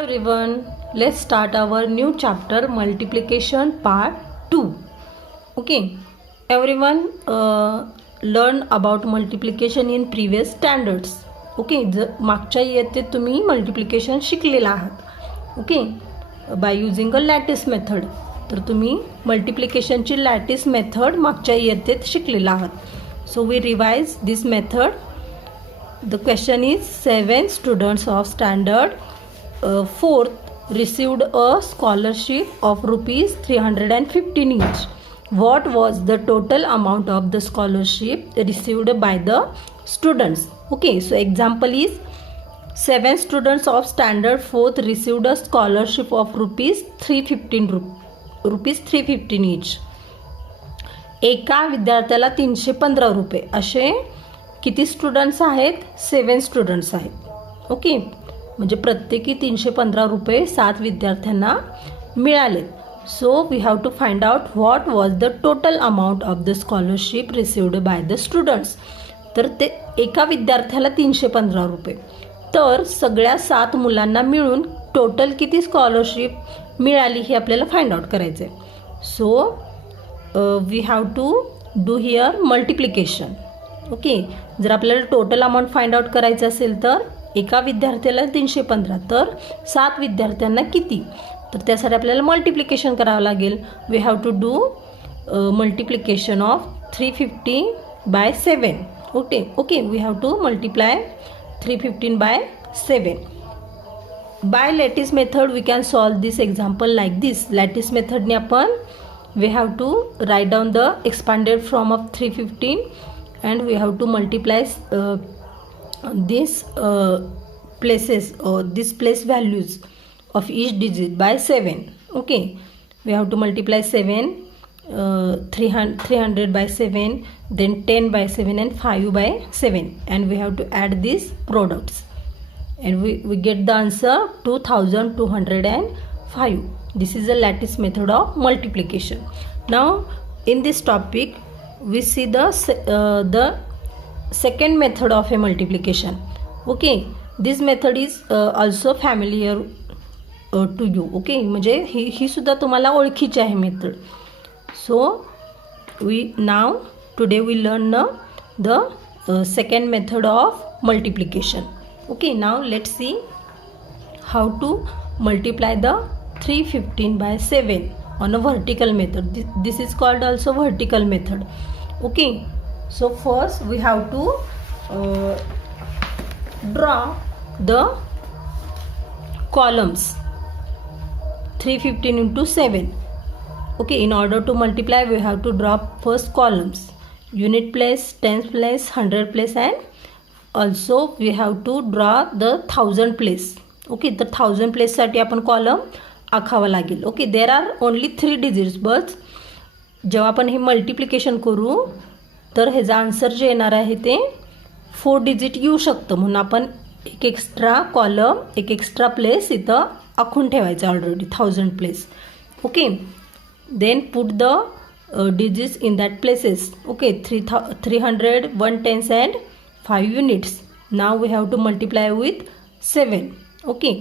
Everyone, let's start our new chapter, multiplication part 2. Okay, everyone learn about multiplication in previous standards. Okay, मागच्या इयत्तेत तुम्ही multiplication शिकलेला आहात. Okay, by using a lattice method. तर तुम्ही मल्टिप्लिकेशनची lattice method मागच्या इयत्तेत शिकलेला आहात. So we revise this method. The question is 7 students of standard 4th received a scholarship of rupees 315 each. What was the total amount of the scholarship received by the students? Okay, so example is 7 students of standard 4th received a scholarship of rupees 315 each. एका विद्यार्थ्याला 315 रुपये. असे किती students आहेत? 7 students आहेत. Okay, म्हणजे प्रत्येकी 315 रुपये 7 विद्यार्थ्यांना मिळाले. So we have to find out what was the total amount of the scholarship received by the students. तर ते एका विद्यार्थ्याला 315 रुपये. तर सगळ्या 7 मुलांना मिळून टोटल किती स्कॉलरशिप मिळाली हे आपल्याला फाइंड आउट करायचं आहे. So we have to do here multiplication. Okay, जर आपल्याला टोटल अमाऊंट फाइंड आउट करायचं असेल तर एका विद्यार्थ्याला 315, तर 7 विद्यार्थ्यांना किती? तर त्यासाठी आपल्याला मल्टिप्लिकेशन करावं लागेल. We have to do multiplication of 315 by 7. Okay, we have to multiply 315 by 7. By lattice method we can solve this example like this. Lattice मेथडने आपण we have to write down the expanded form of 315 and we have to multiply these places or this place values of each digit by 7. Okay, we have to multiply 7 300 by 7, then 10 by 7 and 5 by 7, and we have to add these products and we get the answer 2205. This is a lattice method of multiplication. Now in this topic we see the second method of a multiplication. Okay, this method is also familiar to you. Okay, म्हणजे ही सुद्धा तुम्हाला ओळखीची आहे method. So we now today we learn the second method of multiplication. Okay, now let's see how to multiply the 315 by 7 on a vertical method. This is called also vertical method. Okay, so first we have to draw the columns 315 into 7. Okay, in order to multiply we have to draw first columns, unit place, tens place, 100 place, and also we have to draw the 1000 place. Okay, तर 1000 place साठी आपण column आखावा लागेल. Okay, there are only 3 digits, but जेव्हा आपण हे multiplication करू तर ह्याचा आन्सर जे येणार आहे ते 4 डिजिट येऊ शकतं. म्हणून आपण एक एक्स्ट्रा कॉलम, एक एक्स्ट्रा प्लेस इथं आखून ठेवायचं already 1000 place. Okay, then put the digits in that places. Okay, 300, 1 tens and 5 units. Now we have to multiply with 7. Okay,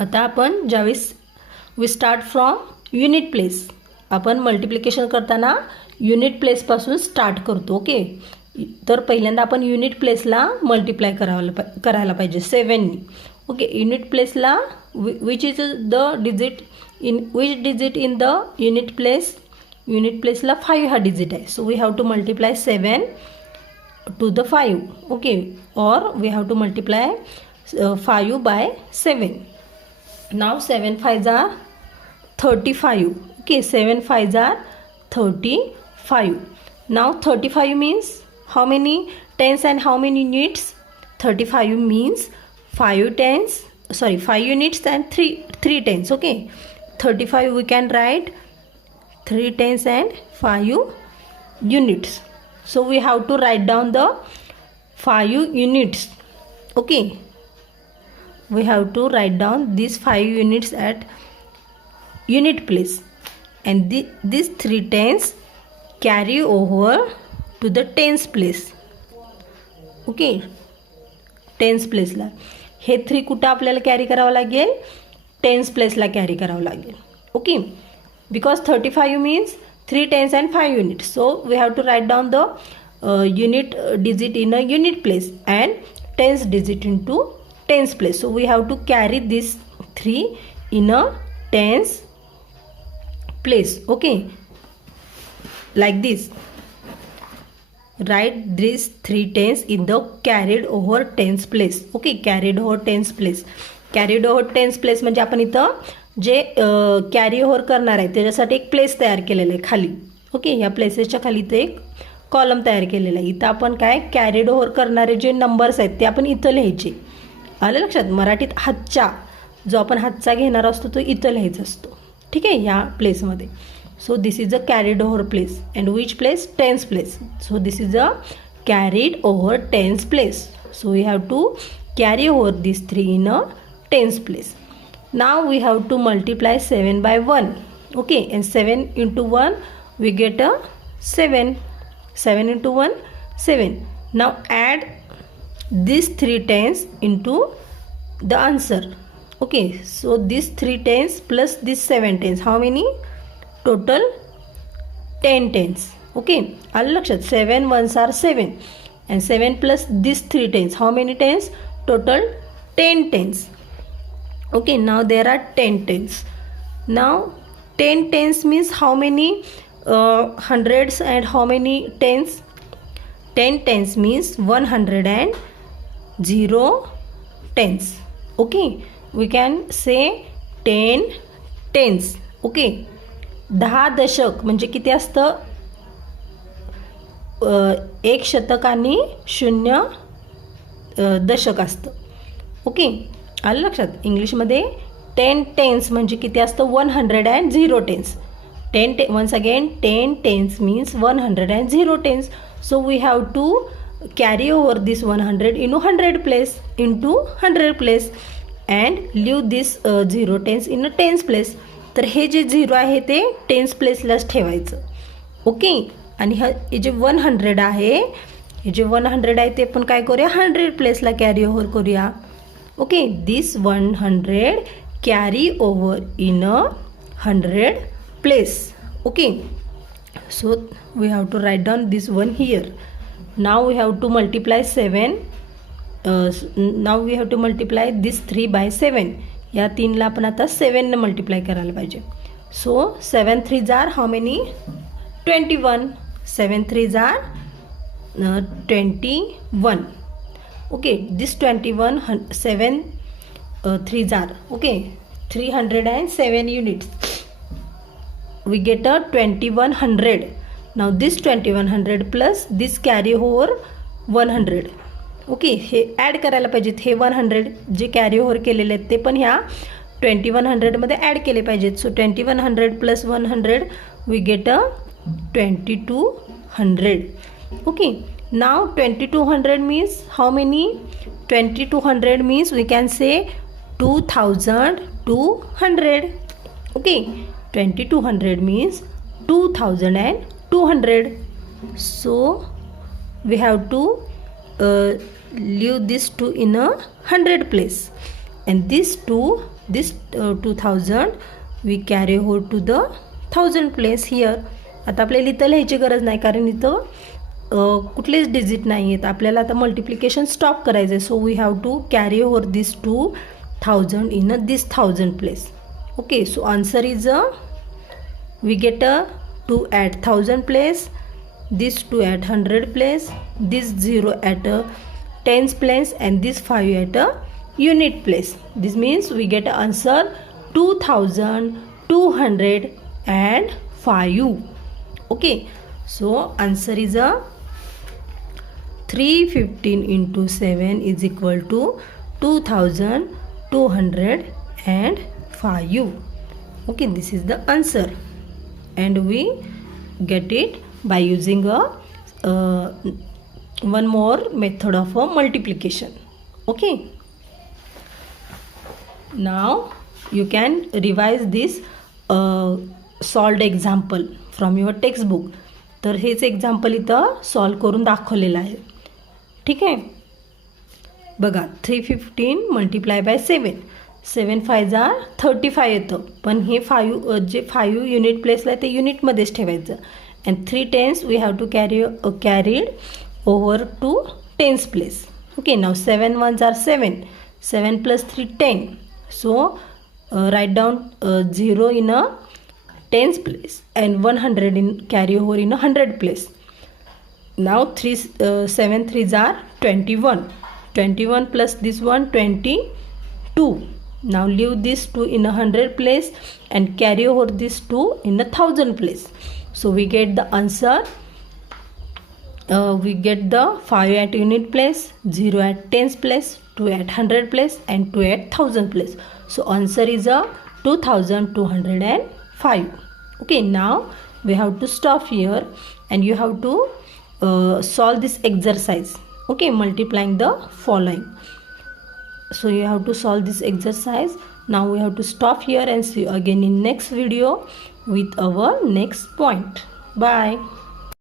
आता आपण ज्यावेळेस we start from unit place, आपण मल्टिप्लिकेशन करताना unit प्लेसपासून स्टार्ट करतो. ओके, तर पहिल्यांदा आपण युनिट प्लेसला मल्टिप्लाय करायला पाहिजे 7नी. ओके, युनिट प्लेसला which is the digit in which digit in the unit place? Unit प्लेसला 5 हा डिजिट आहे. So we have to multiply 7 to the 5. Okay, और we have to multiply 5 by 7. Now 7 5s are 35. Okay, 7 5s are 35. Now 35 means how many tens and how many units? 35 means 5 units and 3 tens. Okay, 35 we can write 3 tens and 5 units. So we have to write down the 5 units. Okay, we have to write down these 5 units at unit place, and these 3 tens carry over to the tens place. Okay, tens प्लेसला हे 3 कुठं आपल्याला carry करावं लागेल, tense प्लेसला carry करावं लागेल. Okay, because 35 means 3 tens and 5 units. So we have to write down the unit digit in a unit place and tens digit into tens place. So we have to carry this 3 in a tens place. Okay, like this. Write these 3 tens in the carried over tens place. Okay, carried over tens place. Carried over tens place म्हणजे आपण इथं जे carry over करणार आहे त्याच्यासाठी एक place तयार केलेलं आहे खाली. ओके, ह्या प्लेसेसच्या खाली इथं एक कॉलम तयार केलेला आहे. इथं आपण काय कॅरीड ओव्हर करणारे जे नंबर्स आहेत ते आपण इथं लिहायचे. आलं लक्षात? मराठीत हातचा जो आपण हातचा घेणार असतो तो इथं लिहायचा असतो. ठीक आहे, ह्या प्लेसमध्ये. So this is a carried over place. And which place? Tens place. So this is a carried over tens place. So we have to carry over this 3 in a tens place. Now we have to multiply 7 by 1. Okay, and 7 into 1 we get a 7. 7 into 1 7. Now add these 3 tens into the answer. Okay, so these 3 tens plus these 7 tens, how many? Total 10 tens. Okay, all लक्षात 7 ones are 7 and 7 plus these 3 tens, how many tens? Total 10 tens. Okay, now there are 10 tens. Now 10 tens means how many hundreds and how many tens? 10 tens means 100 and 0 tens. Okay, we can say 10 tens. Okay, 10 दशक म्हणजे किती असतं? 1 शतक आणि 0 दशक असतं. Okay, आलं लक्षात? इंग्लिशमध्ये 10 टेन्स म्हणजे किती असतं? 100 and 0 tense. 10 once again 10 tens means 100 and 0 tens. So we have to carry over this 100 into 100 place and leave this 0 tens in a tens place. तर हे जे 0 आहे ते टेन्स प्लेसलाच ठेवायचं. ओके, आणि हे जे 100 आहे, हे जे 100 आहे ते पण काय करूया? 100 प्लेसला कॅरी ओव्हर करूया. Okay, this 100 carry over in a 100 place. Okay, so we have to write down this one here. Now we have to multiply 7. Now we have to multiply this 3 by 7. या 3 ला आपण आता 7 ने multiply करायला पाहिजे. So 7 3s are how many? 21. 7 3s are 21. Okay, this 21 7 3s are okay 307 units. We get a 2100. Now this 2100 plus this carry over 100. Okay, हे add करायला पाहिजेत. हे 100 जे carry over केलेले आहेत ते पण ह्या 2100 ॲड केले पाहिजेत. So 2100 plus 100 we get a 2200. Okay, now 2200 means how many? 2200 means we can say 2200. Okay, 2200 means 2200. So we have to leave this 2 in a 100 place, and this 2000 we carry over to the 1000 place here. आता आपल्याला इथं लिहायची गरज नाही कारण इथं कुठलेच digit नाही आहेत. आपल्याला आता मल्टिप्लिकेशन स्टॉप करायचं आहे. So we have to carry over this 2000 in a this 1000 place. Okay, so answer is we get a 2 at 1000 place, this 2 at 100 place, this 0 at a tens place, and this 5 at a unit place. This means we get an answer 2205. Okay, so answer is a 315 into 7 is equal to 2205. Okay, this is the answer, and we get it by using a one more method of a multiplication. Okay, now you can revise this solved example from your textbook. तर हेच example इथं solve करून दाखवलेलं आहे. ठीक आहे, बघा 315 multiply by 7, 7 5 jar 35 येतं, पण हे 5 जे 5 युनिट प्लेसला आहे ते युनिटमध्येच ठेवायचं. And 3 tens we have to carried over to tens place. Okay, now 7 1s are 7, 7 plus 3 10. So write down 0 in a tens place and 100 in carry over in a 100 place. Now 7 3s are 21. 21 plus this one 22. Now leave this 2 in a 100 place and carry over this 2 in a 1000 place. So we get the answer. We get the 5 at unit place, 0 at tens place, 2 at 100 place and 2 at 1000 place. So answer is a 2205. Okay, now we have to stop here and you have to solve this exercise. Okay, multiplying the following. So you have to solve this exercise. Now we have to stop here and see you again in next video with our next point. Bye.